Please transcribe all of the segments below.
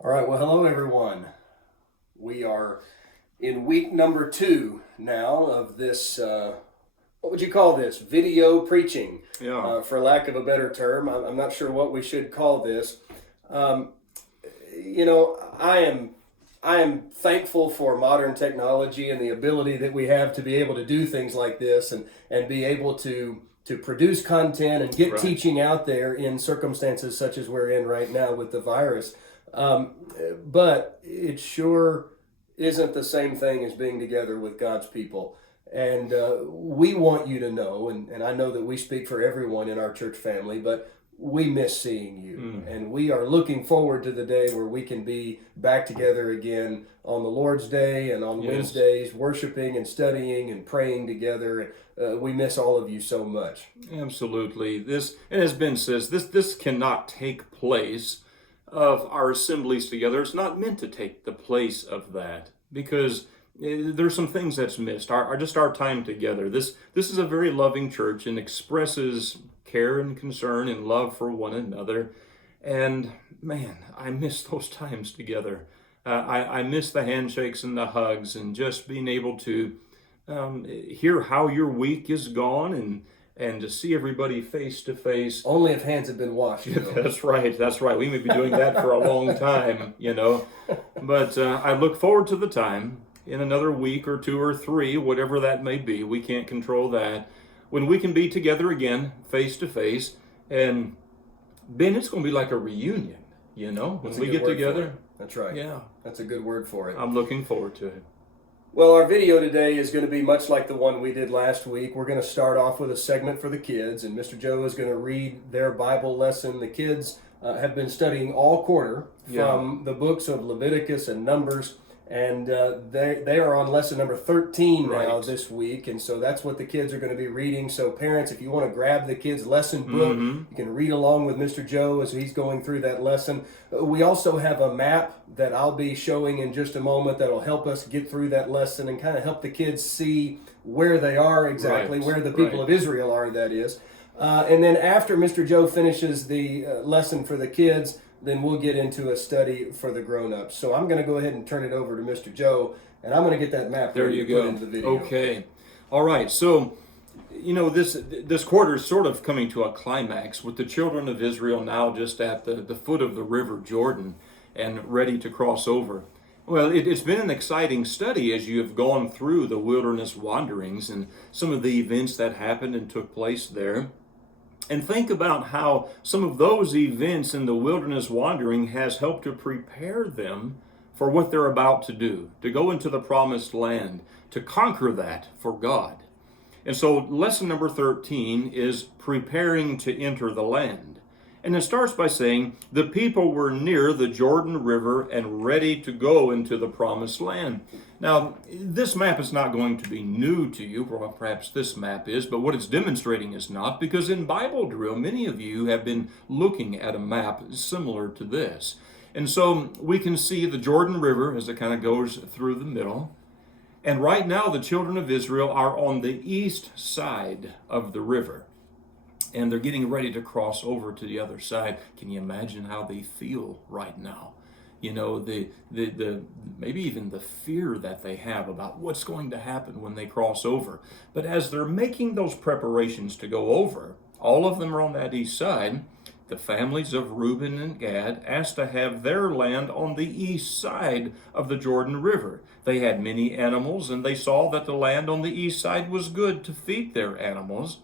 All right, well, hello everyone. We are in week number 2 now of this, what would you call this? Video preaching, Yeah, for lack of a better term. I'm not sure what we should call this. Um, I am thankful for modern technology and the ability that we have to be able to do things like this and be able to produce content and get right. teaching out there in circumstances such as we're in right now with the virus. Um, but it sure isn't the same thing as being together with God's people. And we want you to know, and I know that we speak for everyone in our church family, but we miss seeing you. And we are looking forward to the day where we can be back together again on the Lord's Day and on Yes, Wednesdays, worshiping and studying and praying together. We miss all of you so much. absolutely. This, and as Ben says, this cannot take place of our assemblies together. It's not meant to take the place of that because there's some things that's missed. Just our time together. This is a very loving church and expresses care and concern and love for one another. And man, I miss those times together. I miss the handshakes and the hugs and just being able to hear how your week is gone and to see everybody face to face. Only if hands have been washed. That's right. That's right. We may be doing that for a long time. But I look forward to the time in another week or 2 or 3, whatever that may be. We can't control that. When we can be together again, face to face. And Ben, it's going to be like a reunion, when That's a we good get word for together. it. That's right. Yeah, That's a good word for it. I'm looking forward to it. Well, our video today is going to be much like the one we did last week. We're going to start off with a segment for the kids, and Mr. Joe is going to read their Bible lesson. The kids have been studying all quarter from the books of Leviticus and Numbers, and they are on lesson number 13 now Right. this week, and so that's what the kids are going to be reading. So parents, if you want to grab the kids' lesson book, you can read along with Mr. Joe as he's going through that lesson. We also have a map that I'll be showing in just a moment that'll help us get through that lesson and kind of help the kids see where they are exactly, Right. where the people Right. of Israel are, that is. And then after Mr. Joe finishes the lesson for the kids, then we'll get into a study for the grown-ups. So I'm going to go ahead and turn it over to Mr. Joe, and I'm going to get that map There ready you to put go. into the video. Okay. All right. So, this quarter is sort of coming to a climax with the children of Israel now just at the foot of the river Jordan and ready to cross over. Well, it's been an exciting study as you have gone through the wilderness wanderings and some of the events that happened and took place there. And think about how some of those events in the wilderness wandering has helped to prepare them for what they're about to do, to go into the promised land, to conquer that for God. And so lesson number 13 is preparing to enter the land. And it starts by saying, the people were near the Jordan River and ready to go into the promised land. Now, this map is not going to be new to you, or perhaps this map is, but what it's demonstrating is not, because in Bible drill, many of you have been looking at a map similar to this. And so we can see the Jordan River as it kind of goes through the middle. And right now, the children of Israel are on the east side of the river. And they're getting ready to cross over to the other side. Can you imagine how they feel right now? The maybe even the fear that they have about what's going to happen when they cross over. But as they're making those preparations to go over, all of them are on that east side. The families of Reuben and Gad asked to have their land on the east side of the Jordan River. They had many animals, and they saw that the land on the east side was good to feed their animals.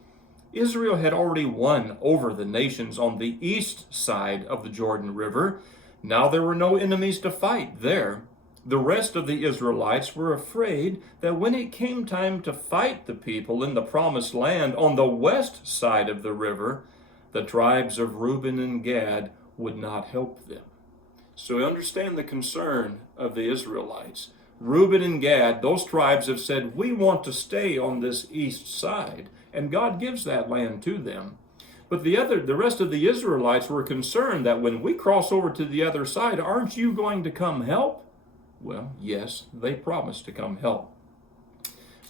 Israel had already won over the nations on the east side of the Jordan River. Now there were no enemies to fight there. The rest of the Israelites were afraid that when it came time to fight the people in the promised land on the west side of the river, the tribes of Reuben and Gad would not help them. So understand the concern of the Israelites. Reuben and Gad, those tribes have said, we want to stay on this east side, and God gives that land to them. But the rest of the Israelites were concerned that when we cross over to the other side, aren't you going to come help? Well, yes, they promised to come help.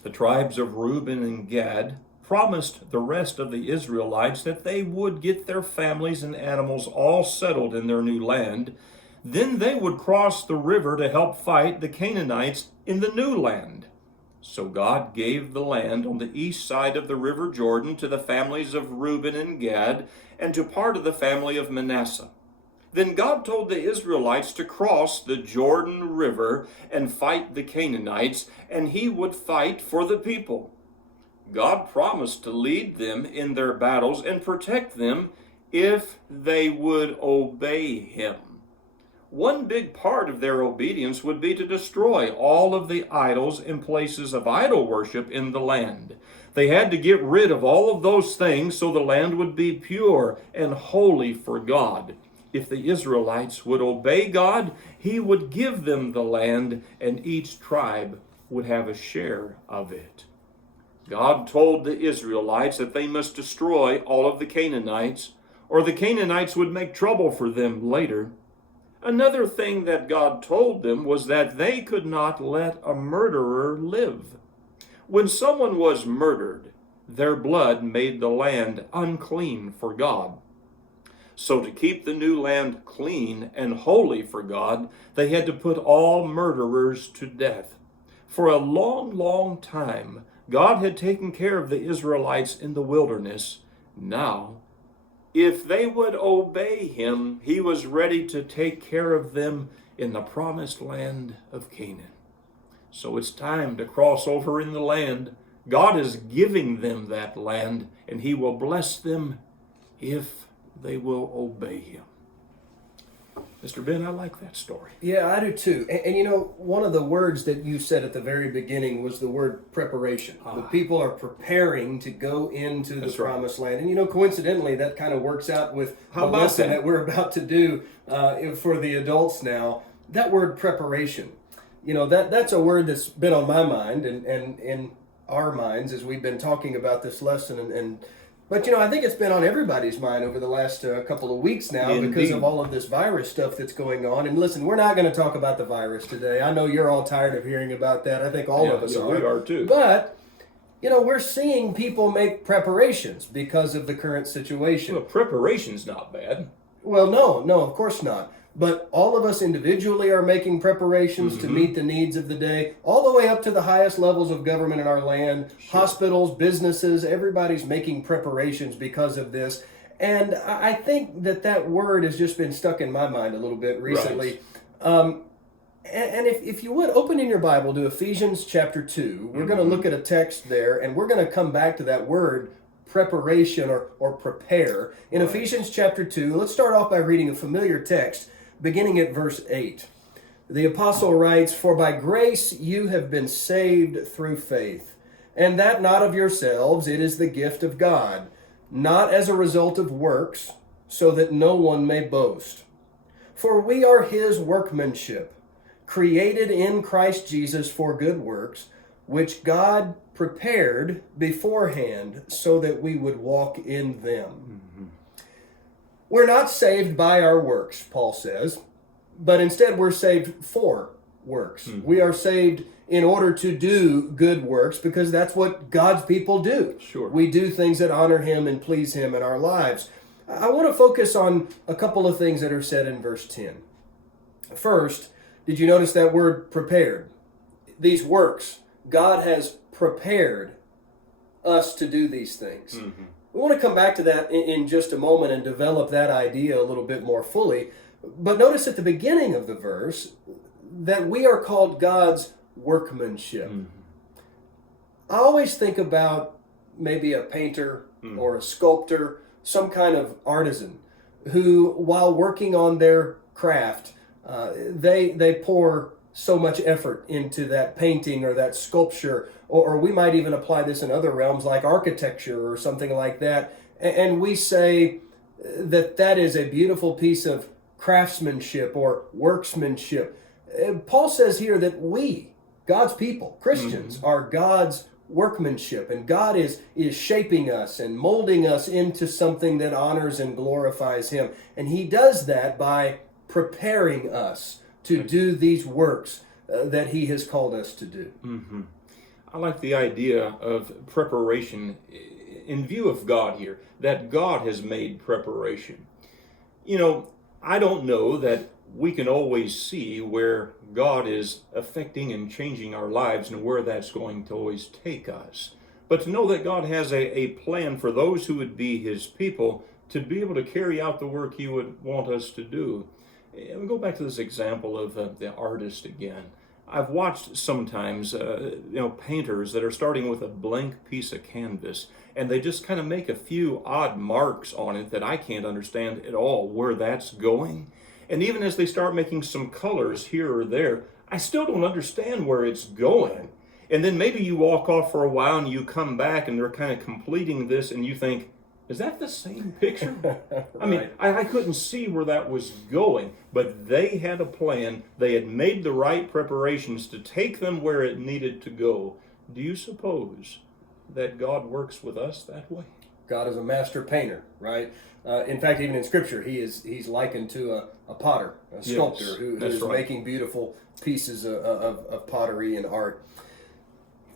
The tribes of Reuben and Gad promised the rest of the Israelites that they would get their families and animals all settled in their new land. Then they would cross the river to help fight the Canaanites in the new land. So God gave the land on the east side of the river Jordan to the families of Reuben and Gad, and to part of the family of Manasseh. Then God told the Israelites to cross the Jordan River and fight the Canaanites, and he would fight for the people. God promised to lead them in their battles and protect them if they would obey him. One big part of their obedience would be to destroy all of the idols and places of idol worship in the land. They had to get rid of all of those things so the land would be pure and holy for God. If the Israelites would obey God, he would give them the land, and each tribe would have a share of it. God told the Israelites that they must destroy all of the Canaanites, or the Canaanites would make trouble for them later. Another thing that God told them was that they could not let a murderer live. When someone was murdered, their blood made the land unclean for God. So to keep the new land clean and holy for God, they had to put all murderers to death. For a long, long time, God had taken care of the Israelites in the wilderness. Now, if they would obey him, he was ready to take care of them in the promised land of Canaan. So it's time to cross over in the land. God is giving them that land, and he will bless them if they will obey him. Mr. Ben, I like that story. Yeah, I do too. And you know, one of the words that you said at the very beginning was the word preparation. The people are preparing to go into the promised land. And you know, coincidentally, that kind of works out with the lesson that we're about to do for the adults now. That word preparation. You know, that's a word that's been on my mind and in our minds as we've been talking about this lesson. But, you know, I think it's been on everybody's mind over the last couple of weeks now. Indeed. Because of all of this virus stuff that's going on. And listen, we're not going to talk about the virus today. I know you're all tired of hearing about that. I think all of us are. We are too. But, you know, we're seeing people make preparations because of the current situation. Well, preparation's not bad. Well, no, of course not. But all of us individually are making preparations to meet the needs of the day, all the way up to the highest levels of government in our land, hospitals, businesses, everybody's making preparations because of this. And I think that word has just been stuck in my mind a little bit recently. Right. And if you would, open in your Bible to Ephesians chapter 2. We're going to look at a text there, and we're going to come back to that word preparation or prepare. In Ephesians chapter 2, let's start off by reading a familiar text, beginning at verse 8. The apostle writes, "For by grace you have been saved through faith, and that not of yourselves, it is the gift of God, not as a result of works, so that no one may boast. For we are his workmanship, created in Christ Jesus for good works, which God prepared beforehand so that we would walk in them." We're not saved by our works, Paul says, but instead we're saved for works. We are saved in order to do good works because that's what God's people do. Sure. We do things that honor him and please him in our lives. I want to focus on a couple of things that are said in verse 10. First, did you notice that word prepared? These works, God has prepared us to do these things. We want to come back to that in just a moment and develop that idea a little bit more fully. But notice at the beginning of the verse that we are called God's workmanship. I always think about maybe a painter or a sculptor, some kind of artisan who, while working on their craft, they pour so much effort into that painting or that sculpture, or we might even apply this in other realms like architecture or something like that, and we say that is a beautiful piece of craftsmanship or workmanship. Paul says here that we, God's people, Christians, are God's workmanship, and God is shaping us and molding us into something that honors and glorifies him, and he does that by preparing us to do these works that he has called us to do. I like the idea of preparation in view of God here, that God has made preparation. You know, I don't know that we can always see where God is affecting and changing our lives and where that's going to always take us. But to know that God has a plan for those who would be his people to be able to carry out the work he would want us to do. And we go back to this example of the artist again. I've watched sometimes, painters that are starting with a blank piece of canvas, and they just kind of make a few odd marks on it that I can't understand at all where that's going. And even as they start making some colors here or there, I still don't understand where it's going. And then maybe you walk off for a while and you come back and they're kind of completing this and you think, is that the same picture? Right. I mean, I couldn't see where that was going, but they had a plan. They had made the right preparations to take them where it needed to go. Do you suppose that God works with us that way? God is a master painter, right? In fact, even in Scripture, he's likened to a potter, a sculptor, Yes, who that's is right. making beautiful pieces of pottery and art.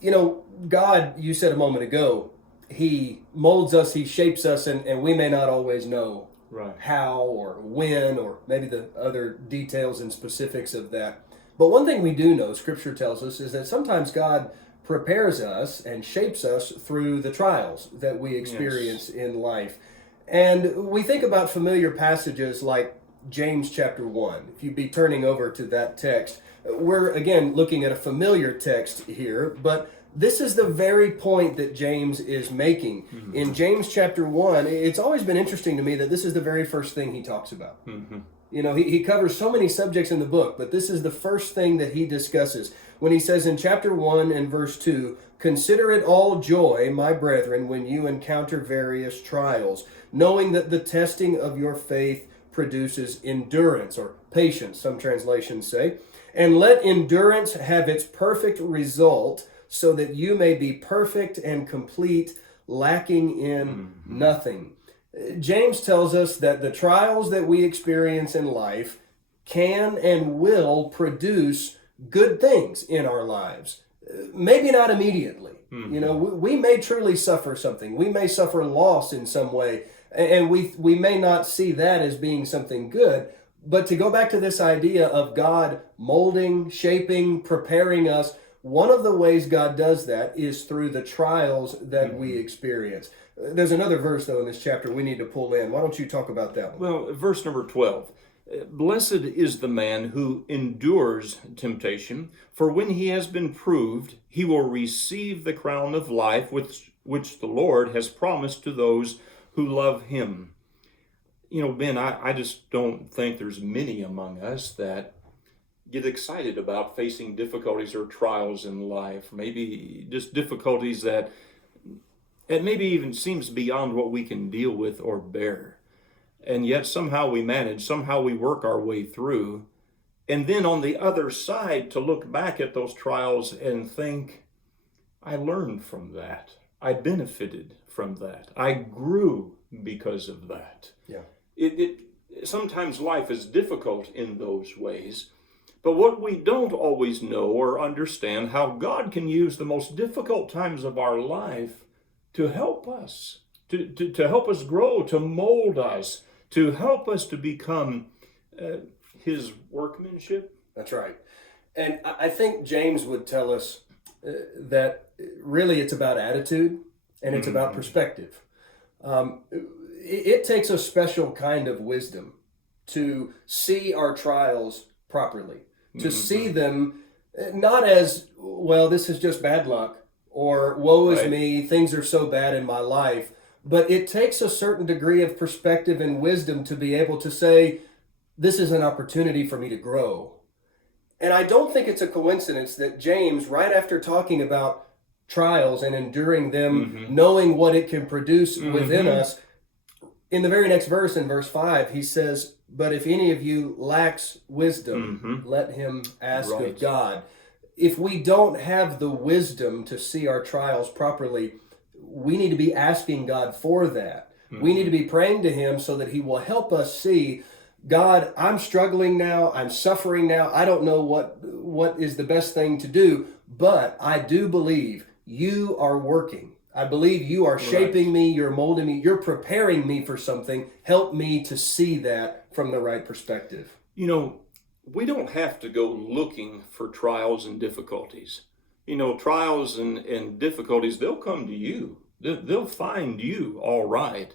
You know, God, you said a moment ago, he molds us, he shapes us, and we may not always know Right. how or when or maybe the other details and specifics of that. But one thing we do know, Scripture tells us, is that sometimes God prepares us and shapes us through the trials that we experience in life. And we think about familiar passages like James chapter 1. If you'd be turning over to that text, we're again looking at a familiar text here, but this is the very point that James is making. Mm-hmm. In James chapter 1, it's always been interesting to me that this is the very first thing he talks about. Mm-hmm. You know, he covers so many subjects in the book, but this is the first thing that he discusses when he says in chapter 1 and verse 2, "Consider it all joy, my brethren, when you encounter various trials, knowing that the testing of your faith produces endurance," or patience, some translations say. "And let endurance have its perfect result, so that you may be perfect and complete, lacking in nothing." James tells us that the trials that we experience in life can and will produce good things in our lives. Maybe not immediately. You know, we may truly suffer something. We may suffer loss in some way, and we may not see that as being something good. But to go back to this idea of God molding, shaping, preparing us, one of the ways God does that is through the trials that we experience. There's another verse, though, in this chapter we need to pull in. Why don't you talk about that one? Well, verse number 12. Blessed is the man who endures temptation, for when he has been proved, he will receive the crown of life which the Lord has promised to those who love him. You know, Ben, I just don't think there's many among us that get excited about facing difficulties or trials in life. Maybe just difficulties that it maybe even seems beyond what we can deal with or bear. And yet somehow we manage, somehow we work our way through. And then on the other side, to look back at those trials and think, I learned from that. I benefited from that. I grew because of that. Yeah. Sometimes life is difficult in those ways. But what we don't always know or understand, how God can use the most difficult times of our life to help us, to help us grow, to mold us, to help us to become his workmanship. That's right. And I think James would tell us that really it's about attitude and it's about perspective. It takes a special kind of wisdom to see our trials properly, to see them not as, well, this is just bad luck, or woe is me, things are so bad in my life. But it takes a certain degree of perspective and wisdom to be able to say, this is an opportunity for me to grow. And I don't think it's a coincidence that James, right after talking about trials and enduring them, knowing what it can produce within us, in the very next verse, in verse 5, he says, "But if any of you lacks wisdom, let him ask of God." If we don't have the wisdom to see our trials properly, we need to be asking God for that. We need to be praying to him so that he will help us see, God, I'm struggling now, I'm suffering now, I don't know what is the best thing to do, but I do believe you are working. I believe you are shaping me, you're molding me, you're preparing me for something. Help me to see that from the right perspective. You know, we don't have to go looking for trials and difficulties. Trials and difficulties, they'll come to you. They'll find you all right.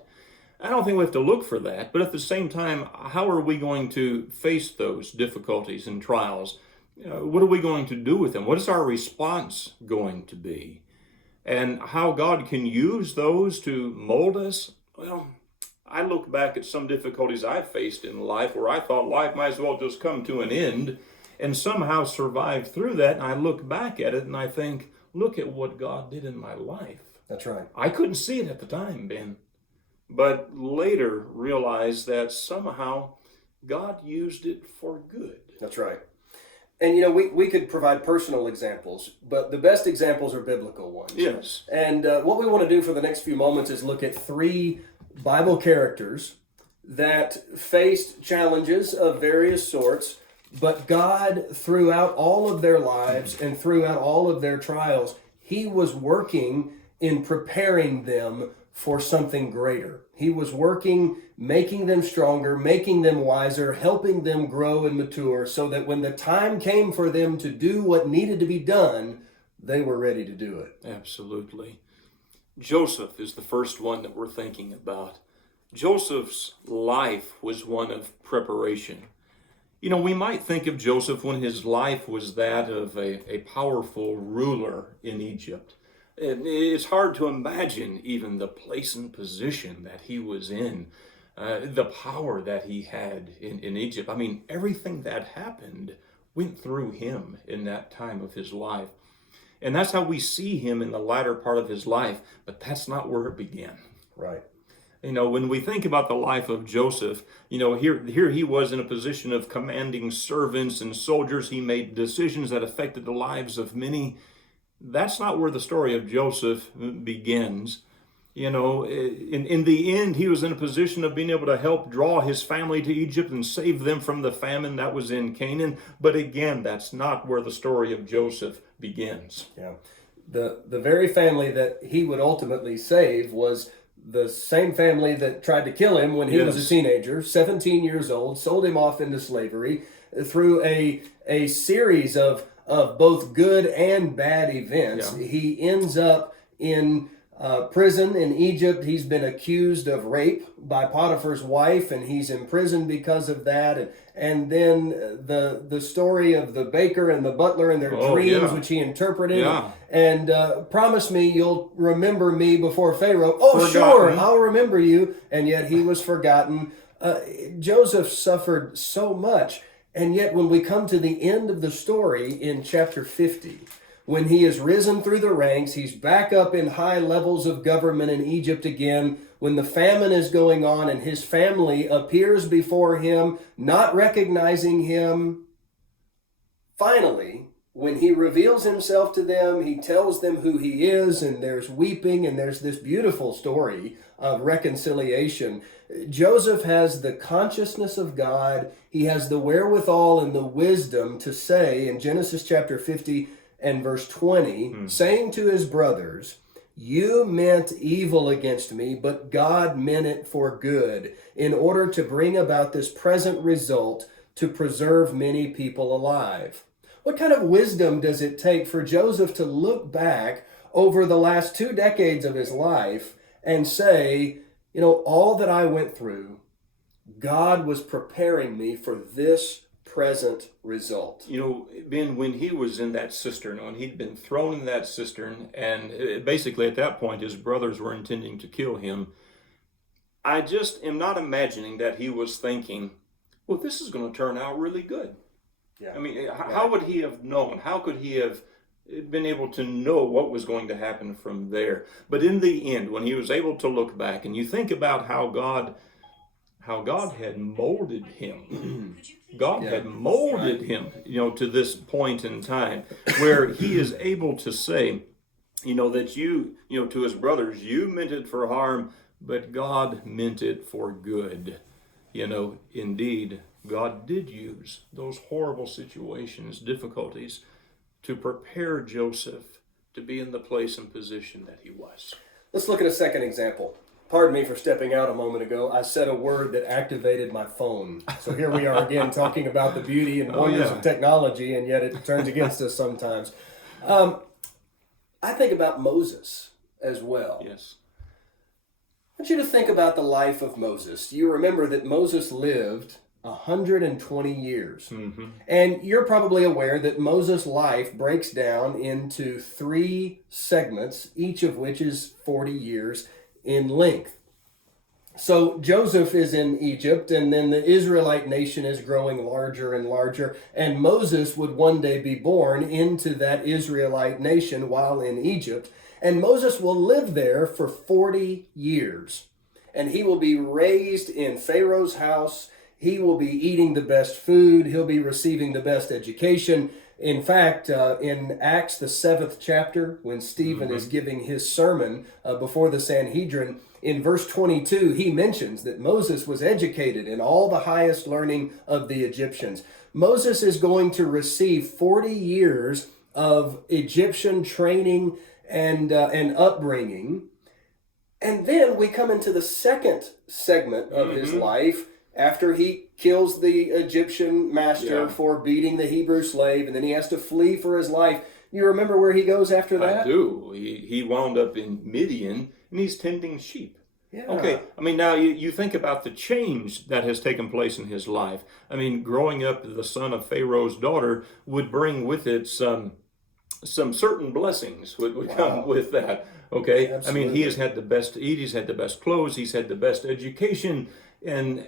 I don't think we have to look for that, but at the same time, how are we going to face those difficulties and trials? What are we going to do with them? What is our response going to be? And how God can use those to mold us? Well, I look back at some difficulties I've faced in life where I thought life might as well just come to an end, and somehow survived through that. And I look back at it and I think, look at what God did in my life. That's right. I couldn't see it at the time, Ben, but later realized that somehow God used it for good. That's right. And we could provide personal examples, but the best examples are biblical ones. Yes. And what we want to do for the next few moments is look at 3 Bible characters that faced challenges of various sorts, but God, throughout all of their lives and throughout all of their trials, He was working in preparing them for something greater. He was working, making them stronger, making them wiser, helping them grow and mature, so that when the time came for them to do what needed to be done, they were ready to do it. Absolutely. Joseph is the first one that we're thinking about. Joseph's life was one of preparation. We might think of Joseph when his life was that of a powerful ruler in Egypt. It's hard to imagine even the place and position that he was in, the power that he had in Egypt. I mean, everything that happened went through him in that time of his life. And that's how we see him in the latter part of his life, but that's not where it began. Right. When we think about the life of Joseph, here he was in a position of commanding servants and soldiers. He made decisions that affected the lives of many. That's not where the story of Joseph begins. In the end, he was in a position of being able to help draw his family to Egypt and save them from the famine that was in Canaan. But again, that's not where the story of Joseph begins. Yeah. The very family that he would ultimately save was the same family that tried to kill him when he was a teenager, 17 years old, sold him off into slavery through a series of both good and bad events. Yeah. He ends up in prison in Egypt. He's been accused of rape by Potiphar's wife, and he's imprisoned because of that. And then the story of the baker and the butler and their dreams, which he interpreted. Yeah. And promise me you'll remember me before Pharaoh. Oh, forgotten. Sure, I'll remember you. And yet he was forgotten. Joseph suffered so much. And yet when we come to the end of the story in chapter 50, when he has risen through the ranks, he's back up in high levels of government in Egypt again, when the famine is going on and his family appears before him, not recognizing him. Finally, when he reveals himself to them, he tells them who he is, and there's weeping, and there's this beautiful story of reconciliation. Joseph has the consciousness of God. He has the wherewithal and the wisdom to say in Genesis chapter 50 and verse 20, saying to his brothers, "You meant evil against me, but God meant it for good, in order to bring about this present result, to preserve many people alive." What kind of wisdom does it take for Joseph to look back over the last 2 decades of his life and say, all that I went through, God was preparing me for this present result? Ben, when he was in that cistern, when he'd been thrown in that cistern, and basically at that point his brothers were intending to kill him, I just am not imagining that he was thinking, well, this is going to turn out really good. Yeah. I mean, how would he have known? How could he have been able to know what was going to happen from there? But in the end, when he was able to look back, and you think about how God had molded him. God had molded him, to this point in time where he is able to say, that to his brothers, you meant it for harm, but God meant it for good. Indeed, God did use those horrible situations, difficulties, to prepare Joseph to be in the place and position that he was. Let's look at a second example. Pardon me for stepping out a moment ago. I said a word that activated my phone. So here we are again talking about the beauty and wonders of technology, and yet it turns against us sometimes. I think about Moses as well. Yes. I want you to think about the life of Moses. You remember that Moses lived 120 years. Mm-hmm. And you're probably aware that Moses' life breaks down into 3 segments, each of which is 40 years in length. So Joseph is in Egypt, and then the Israelite nation is growing larger and larger, and Moses would one day be born into that Israelite nation while in Egypt, and Moses will live there for 40 years, and he will be raised in Pharaoh's house. He will be eating the best food. He'll be receiving the best education. In fact, in Acts, the 7th chapter, when Stephen is giving his sermon before the Sanhedrin, in verse 22, he mentions that Moses was educated in all the highest learning of the Egyptians. Moses is going to receive 40 years of Egyptian training and upbringing. And then we come into the second segment of his life, after he kills the Egyptian master for beating the Hebrew slave, and then he has to flee for his life. You remember where he goes after that? I do. He wound up in Midian, and he's tending sheep. Yeah. Okay, I mean, now you think about the change that has taken place in his life. I mean, growing up the son of Pharaoh's daughter would bring with it some certain blessings would come with that. Okay, Absolutely. I mean, he has had the best to eat, he's had the best clothes, he's had the best education, and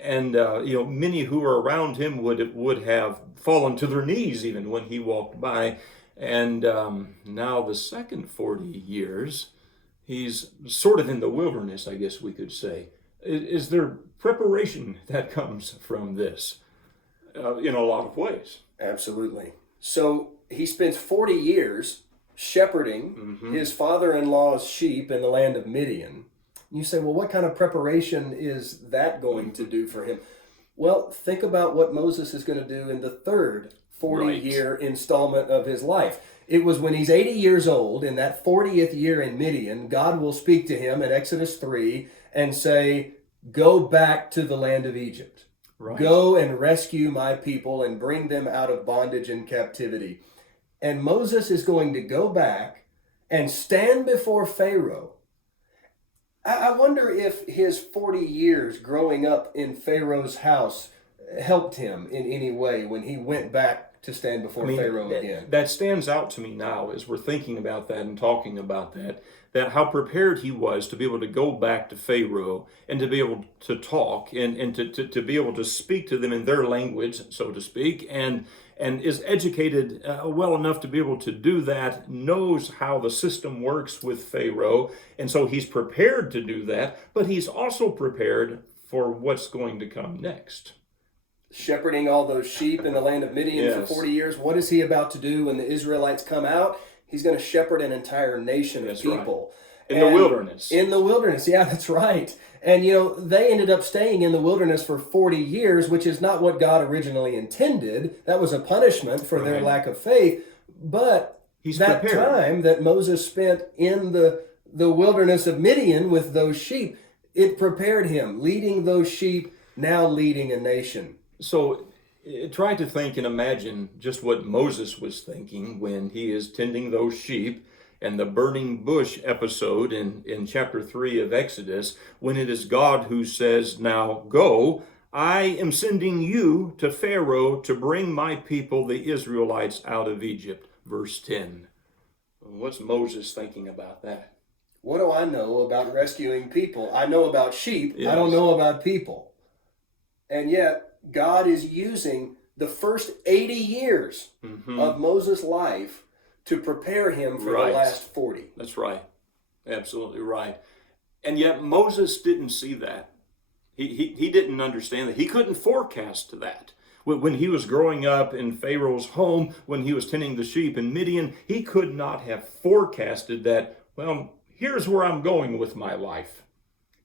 many who are around him would have fallen to their knees even when he walked by. And now the second 40 years, he's sort of in the wilderness, I guess we could say. Is there preparation that comes from this in a lot of ways? Absolutely. So he spends 40 years shepherding his father-in-law's sheep in the land of Midian. You say, well, what kind of preparation is that going to do for him? Well, think about what Moses is going to do in the third 40-year installment of his life. It was when he's 80 years old, in that 40th year in Midian, God will speak to him in Exodus 3 and say, go back to the land of Egypt. Right. Go and rescue my people and bring them out of bondage and captivity. And Moses is going to go back and stand before Pharaoh. I wonder if his 40 years growing up in Pharaoh's house helped him in any way when he went back to stand before Pharaoh again. That stands out to me now as we're thinking about that and talking about that how prepared he was to be able to go back to Pharaoh and to be able to talk and to be able to speak to them in their language, so to speak, and is educated well enough to be able to do that, knows how the system works with Pharaoh, and so he's prepared to do that, but he's also prepared for what's going to come next. Shepherding all those sheep in the land of Midian for 40 years. What is he about to do when the Israelites come out? He's going to shepherd an entire nation of people. Right. In the wilderness. In the wilderness, yeah, that's right. And, they ended up staying in the wilderness for 40 years, which is not what God originally intended. That was a punishment for their lack of faith. But he's that prepared. Time that Moses spent in the wilderness of Midian with those sheep, it prepared him, leading those sheep, now leading a nation. So try to think and imagine just what Moses was thinking when he is tending those sheep, and the burning bush episode in chapter 3 of Exodus, when it is God who says, now go, I am sending you to Pharaoh to bring my people, the Israelites, out of Egypt. Verse 10. What's Moses thinking about that? What do I know about rescuing people? I know about sheep. Yes. I don't know about people. And yet, God is using the first 80 years of Moses' life to prepare him for the last 40. That's right. Absolutely right. And yet Moses didn't see that. He didn't understand that. He couldn't forecast that. When he was growing up in Pharaoh's home, when he was tending the sheep in Midian, he could not have forecasted that, well, here's where I'm going with my life.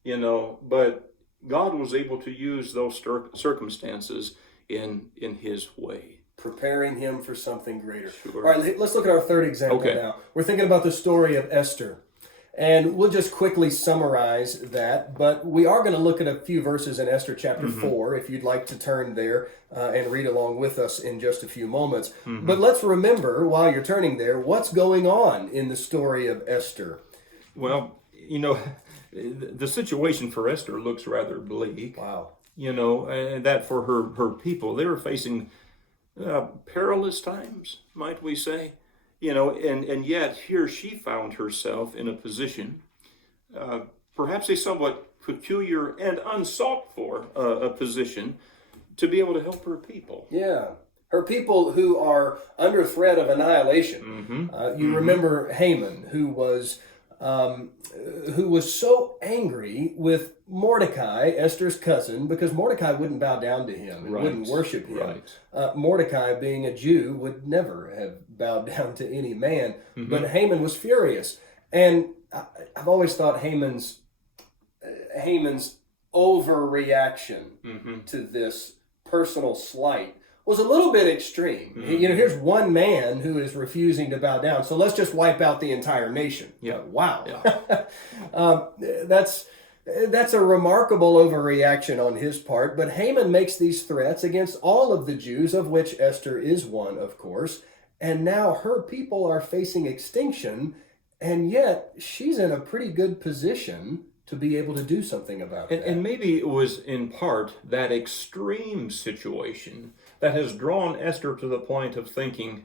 But God was able to use those circumstances in his way. Preparing him for something greater. Sure. All right, let's look at our third example now. We're thinking about the story of Esther. And we'll just quickly summarize that, but we are going to look at a few verses in Esther chapter 4, if you'd like to turn there and read along with us in just a few moments. But let's remember, while you're turning there, what's going on in the story of Esther. Well, the situation for Esther looks rather bleak. Wow. And that for her people, they were facing perilous times, might we say. And yet here she found herself in a position, perhaps a somewhat peculiar and unsought for a position, to be able to help her people. Yeah. Her people who are under threat of annihilation. You remember Haman, who was so angry with Mordecai, Esther's cousin, because Mordecai wouldn't bow down to him and wouldn't worship him. Right. Mordecai, being a Jew, would never have bowed down to any man, but Haman was furious. And I've always thought Haman's overreaction to this personal slight was a little bit extreme. Here's one man who is refusing to bow down, so let's just wipe out the entire nation. Wow. That's a remarkable overreaction on his part, but Haman makes these threats against all of the Jews, of which Esther is one, of course, and now her people are facing extinction, and yet she's in a pretty good position to be able to do something about that. And maybe it was in part that extreme situation that has drawn Esther to the point of thinking,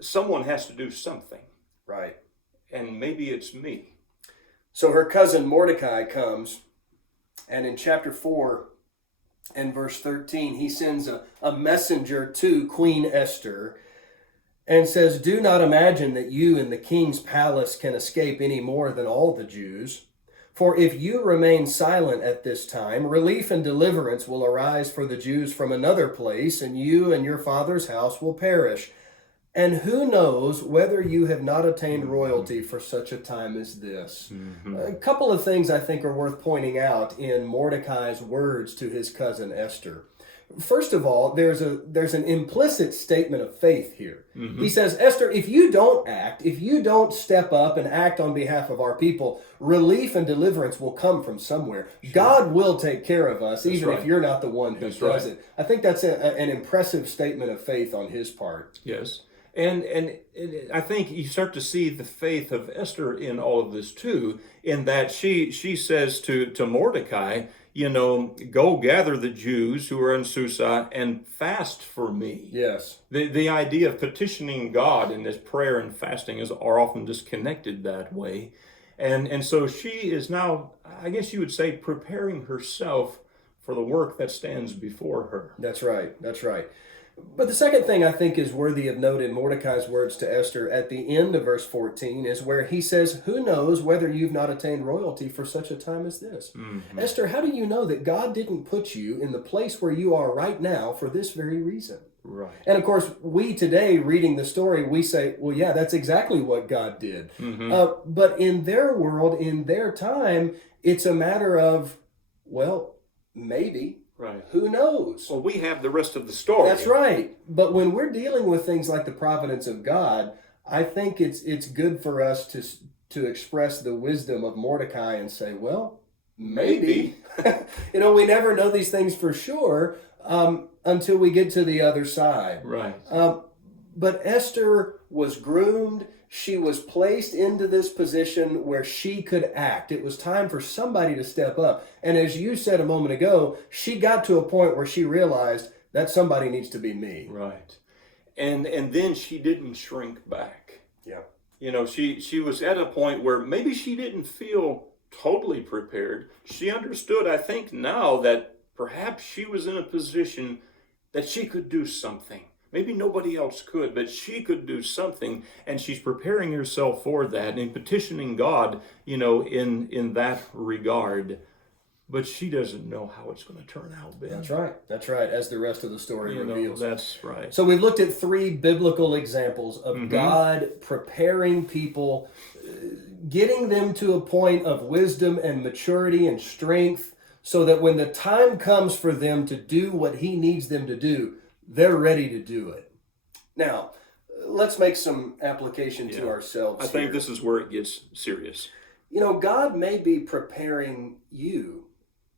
someone has to do something. Right. And maybe it's me. So her cousin Mordecai comes, and in chapter 4 and verse 13, he sends a messenger to Queen Esther and says, "Do not imagine that you in the king's palace can escape any more than all the Jews. For if you remain silent at this time, relief and deliverance will arise for the Jews from another place, and you and your father's house will perish. And who knows whether you have not attained royalty for such a time as this." A couple of things I think are worth pointing out in Mordecai's words to his cousin Esther. First of all, there's an implicit statement of faith here. He says, Esther, if you don't act, if you don't step up and act on behalf of our people, relief and deliverance will come from somewhere. God will take care of us, even if you're not the one who does it. I think that's an impressive statement of faith on his part. Yes. And I think you start to see the faith of Esther in all of this too, in that she says to Mordecai, go gather the Jews who are in Susa and fast for me. Yes. The idea of petitioning God in this prayer and fasting are often disconnected that way. And so she is now, I guess you would say, preparing herself for the work that stands before her. That's right. That's right. But the second thing I think is worthy of note in Mordecai's words to Esther at the end of verse 14 is where he says, "Who knows whether you've not attained royalty for such a time as this?" Esther, how do you know that God didn't put you in the place where you are right now for this very reason? Right. And of course, we today, reading the story, we say, well, yeah, that's exactly what God did. But in their world, in their time, it's a matter of, well, maybe. Right. Who knows? Well, we have the rest of the story. That's right. But when we're dealing with things like the providence of God, I think it's good for us to express the wisdom of Mordecai and say, well, maybe. We never know these things for sure until we get to the other side. Right. But Esther was groomed. She was placed into this position where she could act. It was time for somebody to step up. And as you said a moment ago, she got to a point where she realized that somebody needs to be me. Right. And then she didn't shrink back. Yeah. She was at a point where maybe she didn't feel totally prepared. She understood, I think now, that perhaps she was in a position that she could do something. Maybe nobody else could, but she could do something, and she's preparing herself for that and petitioning God, in that regard. But she doesn't know how it's going to turn out, Ben. That's right. That's right, as the rest of the story reveals. That's right. So we've looked at 3 biblical examples of God preparing people, getting them to a point of wisdom and maturity and strength, so that when the time comes for them to do what he needs them to do, they're ready to do it. Now, let's make some application to ourselves I think here. this is where it gets serious. God may be preparing you.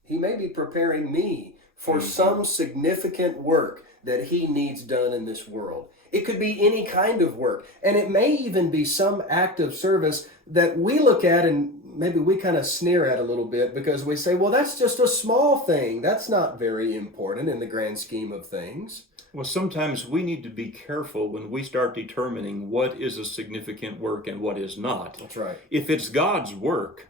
He may be preparing me for Mm-hmm. some significant work that he needs done in this world. It could be any kind of work. And it may even be some act of service that we look at and maybe we kind of sneer at a little bit because we say, well, that's just a small thing. That's not very important in the grand scheme of things. Well, sometimes we need to be careful when we start determining what is a significant work and what is not. That's right. If it's God's work,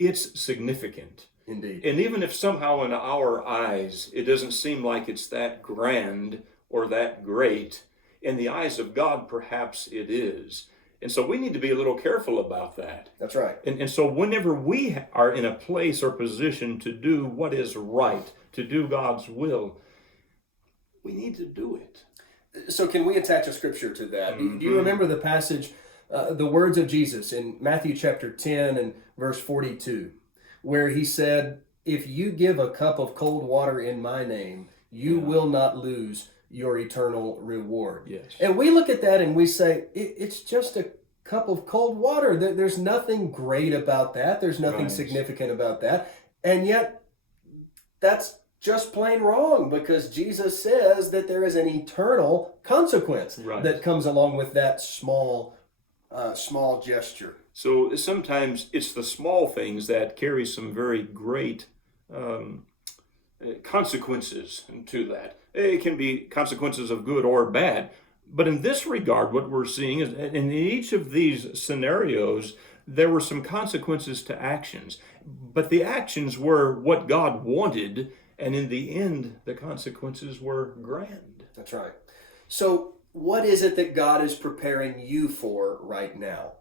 it's significant. Indeed. And even if somehow in our eyes it doesn't seem like it's that grand or that great, in the eyes of God, perhaps it is. And so we need to be a little careful about that. That's right. And so whenever we are in a place or position to do what is right, to do God's will, we need to do it. So can we attach a scripture to that? Mm-hmm. Do you remember the passage, the words of Jesus in Matthew chapter 10 and verse 42, where he said, if you give a cup of cold water in my name, you will not lose your eternal reward. Yes. And we look at that and we say, it's just a cup of cold water. There's nothing great about that. There's nothing significant about that. And yet, that's just plain wrong, because Jesus says that there is an eternal consequence that comes along with that small gesture. So sometimes it's the small things that carry some very great consequences to that. It can be consequences of good or bad. But in this regard, what we're seeing is in each of these scenarios, there were some consequences to actions. But the actions were what God wanted, and in the end, the consequences were grand. That's right. So what is it that God is preparing you for right now?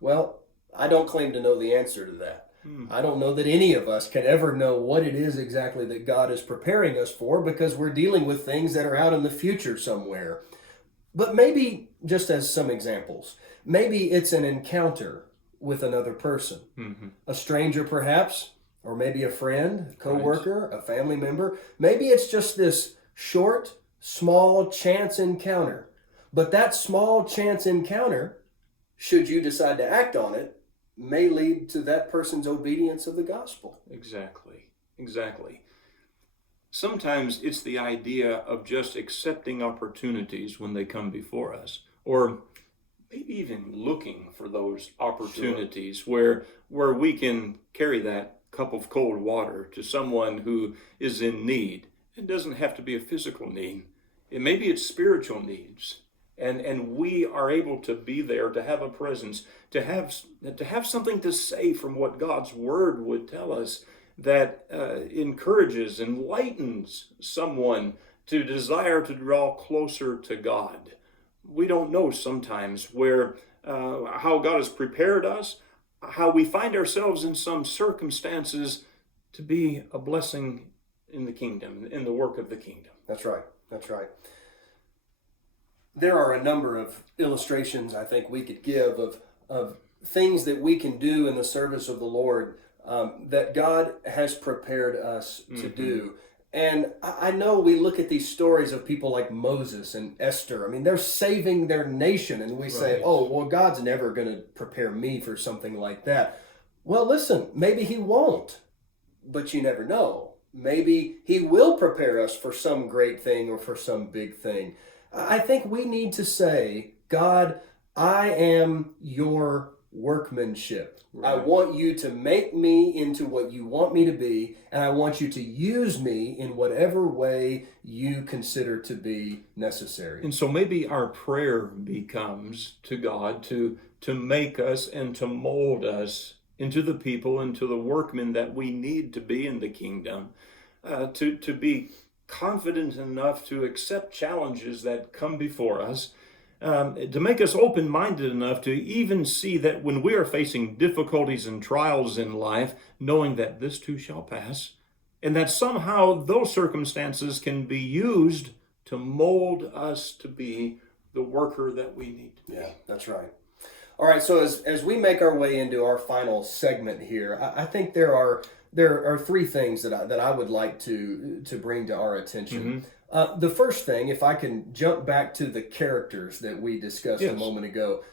Well, I don't claim to know the answer to that. I don't know that any of us can ever know what it is exactly that God is preparing us for, because we're dealing with things that are out in the future somewhere. But maybe, just as some examples, maybe it's an encounter with another person, a stranger perhaps, or maybe a friend, a coworker, a family member. Maybe it's just this short, small chance encounter. But that small chance encounter, should you decide to act on it, may lead to that person's obedience of the gospel. Exactly. Sometimes it's the idea of just accepting opportunities when they come before us, or maybe even looking for those opportunities where we can carry that cup of cold water to someone who is in need. It doesn't have to be a physical need. Maybe it's spiritual needs. And we are able to be there, to have a presence, to have something to say from what God's word would tell us that encourages, enlightens someone to desire to draw closer to God. We don't know sometimes how God has prepared us, how we find ourselves in some circumstances to be a blessing in the kingdom, in the work of the kingdom. That's right. There are a number of illustrations I think we could give of things that we can do in the service of the Lord that God has prepared us to do. And I know we look at these stories of people like Moses and Esther. I mean, they're saving their nation, and we say, oh, well, God's never going to prepare me for something like that. Well, listen, maybe he won't, but you never know. Maybe he will prepare us for some great thing or for some big thing. I think we need to say, God, I am your workmanship. I want you to make me into what you want me to be, and I want you to use me in whatever way you consider to be necessary. And so maybe our prayer becomes to God to make us and to mold us into the people, into the workmen that we need to be in the kingdom, to be confident enough to accept challenges that come before us, to make us open-minded enough to even see that when we are facing difficulties and trials in life, knowing that this too shall pass, and that somehow those circumstances can be used to mold us to be the worker that we need to be. Yeah, that's right. All right, so as we make our way into our final segment here, I think there are three things that I would like to bring to our attention. The first thing, if I can jump back to the characters that we discussed a Yes. moment ago,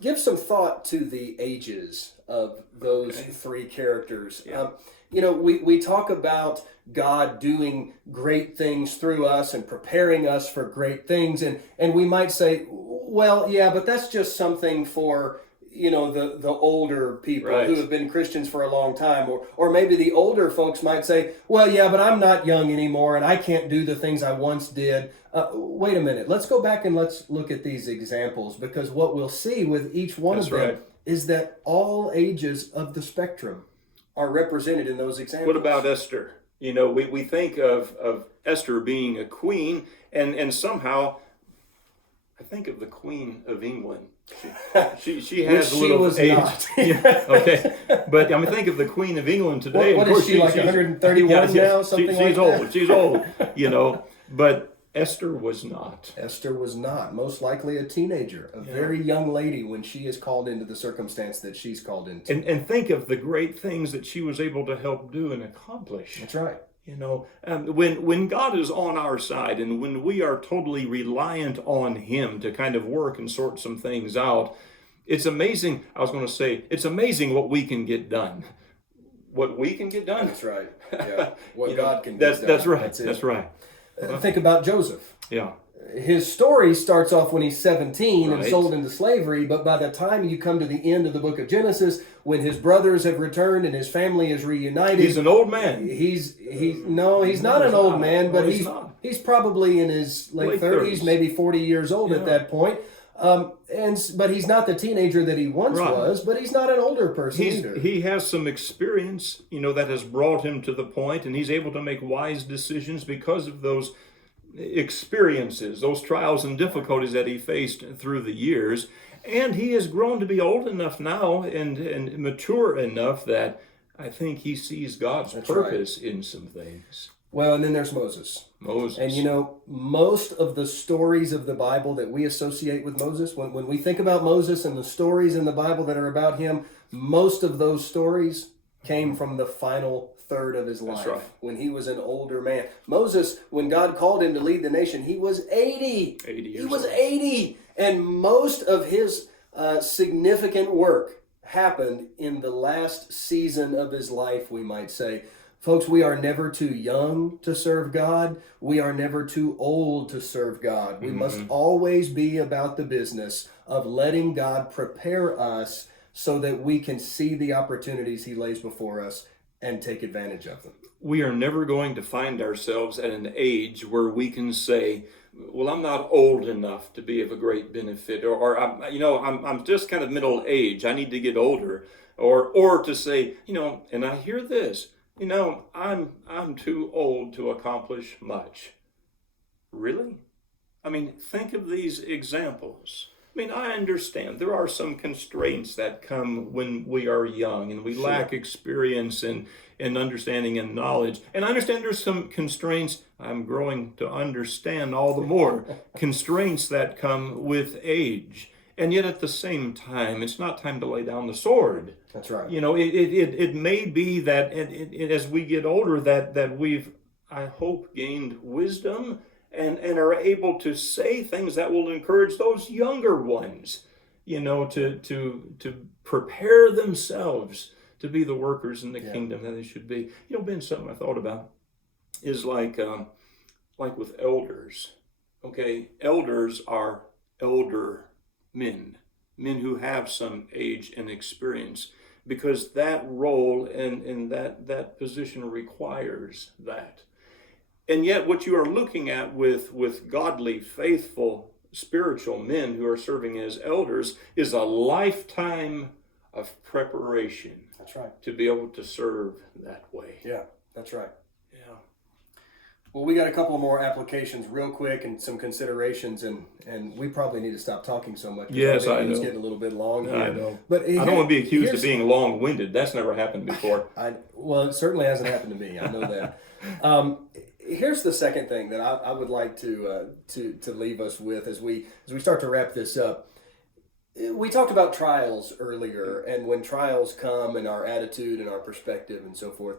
give some thought to the ages of those Okay. three characters. Yeah. We talk about God doing great things through us and preparing us for great things, and we might say, well, yeah, but that's just something for the older people who Right. have been Christians for a long time, or maybe the older folks might say, well, yeah, but I'm not young anymore and I can't do the things I once did. Wait a minute, let's go back and let's look at these examples, because what we'll see with each one That's of them right. is that all ages of the spectrum are represented in those examples. What about Esther? We think of Esther being a queen, and somehow I think of the Queen of England. She has Which a she little was age. not. Yeah, okay, but I mean, think of the Queen of England today. What Of is course, she, like she's 131 now, something she's like old. that? She's old. But Esther was not. Esther was not, most likely a teenager, a very young lady when she is called into the circumstance that she's called into. And think of the great things that she was able to help do and accomplish. That's right. When God is on our side and when we are totally reliant on Him to kind of work and sort some things out, it's amazing. I was going to say, it's amazing what we can get done. What we can get done? That's right. Yeah. What God can That's get done. that's right. That's it. That's right. Think about Joseph. Yeah. His story starts off when he's 17 and Right. sold into slavery, but by the time you come to the end of the book of Genesis, when his brothers have returned and his family is reunited, He's an old man. He's not an old man, but No, he's not. he's probably in his late 30s, 30s. maybe 40 years old at that point. But he's not the teenager that he once Right. was, but he's not an older person either. He has some experience, that has brought him to the point, and he's able to make wise decisions because of those experiences, those trials and difficulties that he faced through the years. And he has grown to be old enough now and mature enough that I think he sees God's purpose in some things. Well, and then there's Moses. Moses. And most of the stories of the Bible that we associate with Moses, when we think about Moses and the stories in the Bible that are about him, most of those stories came from the final third of his life, right. when he was an older man. Moses, when God called him to lead the nation, he was 80. 80 years He was old. 80. And most of his significant work happened in the last season of his life, we might say. Folks, we are never too young to serve God. We are never too old to serve God. We must always be about the business of letting God prepare us so that we can see the opportunities He lays before us and take advantage of them. We are never going to find ourselves at an age where we can say, well, I'm not old enough to be of a great benefit, or I'm just kind of middle age. I need to get older, or to say, and I hear this, I'm too old to accomplish much. Really? I mean, think of these examples. I mean, I understand there are some constraints that come when we are young and we lack experience and understanding and knowledge. And I understand there's some constraints, I'm growing to understand all the more, constraints that come with age. And yet at the same time, it's not time to lay down the sword. That's right. It may be that as we get older that we've, I hope, gained wisdom and are able to say things that will encourage those younger ones, to prepare themselves to be the workers in the kingdom that they should be. Ben, something I thought about is like with elders. Okay, elders are elder men who have some age and experience, because that role and that position requires that. And yet what you are looking at with godly, faithful, spiritual men who are serving as elders is a lifetime of preparation. That's right. To be able to serve that way. Yeah, that's right. Yeah. Well, we got a couple more applications real quick and some considerations, and we probably need to stop talking so much. Yes, I know. It's getting a little bit long here. I know. But I don't want to be accused of being long-winded. That's never happened before. Well, it certainly hasn't happened to me. I know that. Here's the second thing that I would like to leave us with as we start to wrap this up. We talked about trials earlier, and when trials come and our attitude and our perspective and so forth.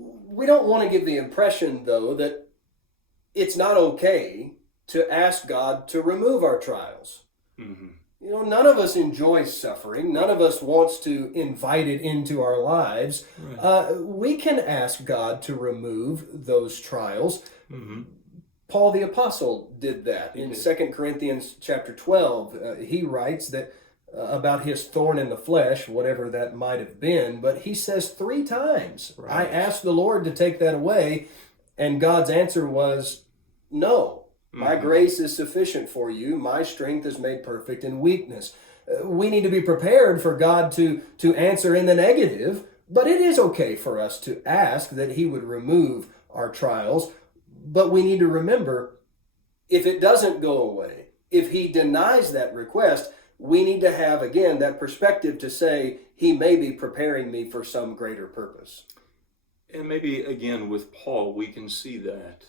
We don't want to give the impression, though, that it's not okay to ask God to remove our trials. Mm-hmm. You know, none of us enjoys suffering. None of us wants to invite it into our lives. Right. We can ask God to remove those trials. Mm-hmm. Paul the Apostle did that in 2 Corinthians chapter 12. He writes that about his thorn in the flesh, whatever that might have been, but he says 3 times, I Right. asked the Lord to take that away, and God's answer was, no. My Mm-hmm. grace is sufficient for you. My strength is made perfect in weakness. We need to be prepared for God to answer in the negative, but it is okay for us to ask that he would remove our trials. But we need to remember, if it doesn't go away, if he denies that request, we need to have, again, that perspective to say, he may be preparing me for some greater purpose. And maybe again with Paul, we can see that.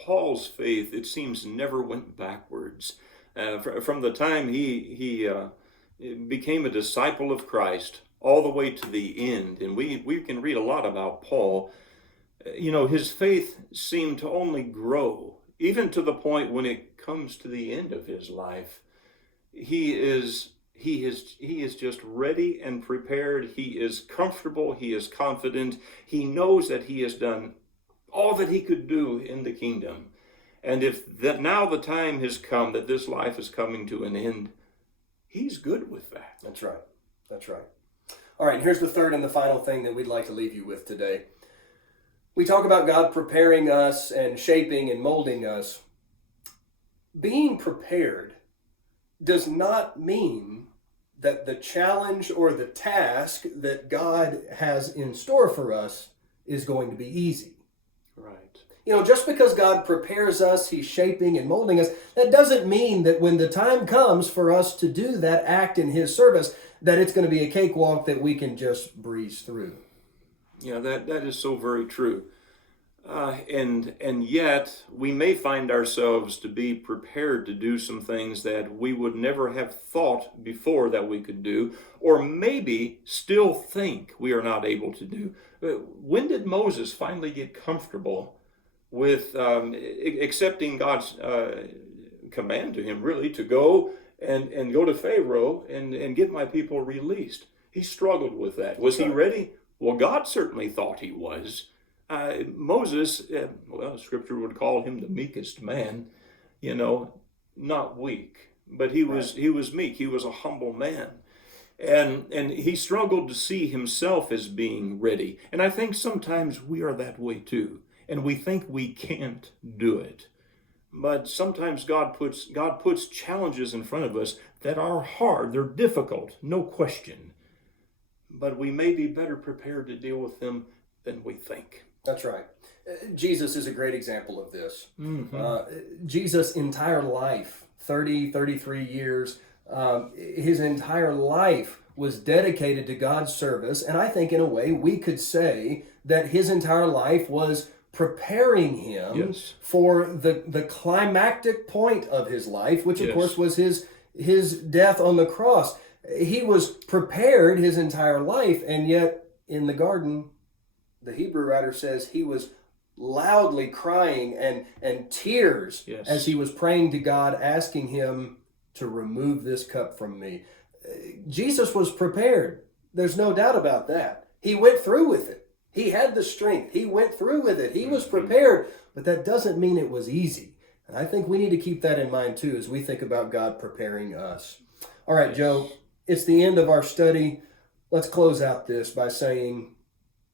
Paul's faith, it seems, never went backwards. From the time he became a disciple of Christ all the way to the end, and we can read a lot about Paul. His faith seemed to only grow, even to the point when it comes to the end of his life. He is just ready and prepared. He is comfortable. He is confident. He knows that he has done all that he could do in the kingdom. And if that now the time has come that this life is coming to an end, he's good with that. That's right. That's right. All right, here's the third and the final thing that we'd like to leave you with today. We talk about God preparing us and shaping and molding us. Being prepared does not mean that the challenge or the task that God has in store for us is going to be easy. Right. Just because God prepares us, he's shaping and molding us, that doesn't mean that when the time comes for us to do that act in his service, that it's going to be a cakewalk that we can just breeze through. Yeah, that is so very true. And yet, we may find ourselves to be prepared to do some things that we would never have thought before that we could do, or maybe still think we are not able to do. When did Moses finally get comfortable with accepting God's command to him, really, to go and go to Pharaoh and get my people released? He struggled with that. Was he ready? Well, God certainly thought he was. Moses, Scripture would call him the meekest man, not weak, but he was meek. He was a humble man, and he struggled to see himself as being ready. And I think sometimes we are that way too, and we think we can't do it. But sometimes God puts challenges in front of us that are hard. They're difficult, no question. But we may be better prepared to deal with them than we think. That's right. Jesus is a great example of this. Mm-hmm. Jesus' entire life, 33 years, his entire life was dedicated to God's service. And I think in a way we could say that his entire life was preparing him for the climactic point of his life, which of course was his death on the cross. He was prepared his entire life, and yet in the garden, the Hebrew writer says he was loudly crying and tears as he was praying to God, asking him to remove this cup from me. Jesus was prepared. There's no doubt about that. He went through with it. He had the strength. He went through with it. He was prepared, but that doesn't mean it was easy. And I think we need to keep that in mind too as we think about God preparing us. All right, Joe, it's the end of our study. Let's close out this by saying,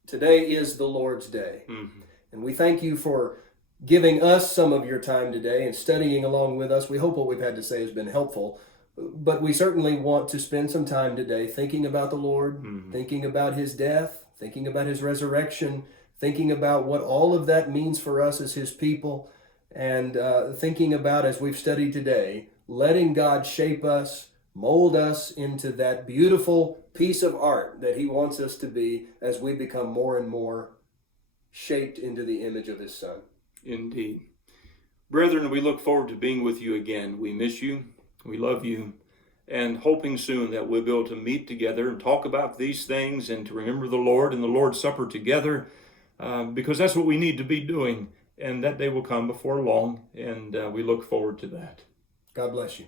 today is the Lord's day. Mm-hmm. And we thank you for giving us some of your time today and studying along with us. We hope what we've had to say has been helpful. But we certainly want to spend some time today thinking about the Lord, thinking about his death, thinking about his resurrection, thinking about what all of that means for us as his people, and thinking about, as we've studied today, letting God shape us, mold us into that beautiful piece of art that he wants us to be as we become more and more shaped into the image of his Son. Indeed. Brethren, we look forward to being with you again. We miss you. We love you. and hoping soon that we'll be able to meet together and talk about these things and to remember the Lord and the Lord's Supper together, because that's what we need to be doing. And that day will come before long, and we look forward to that. God bless you.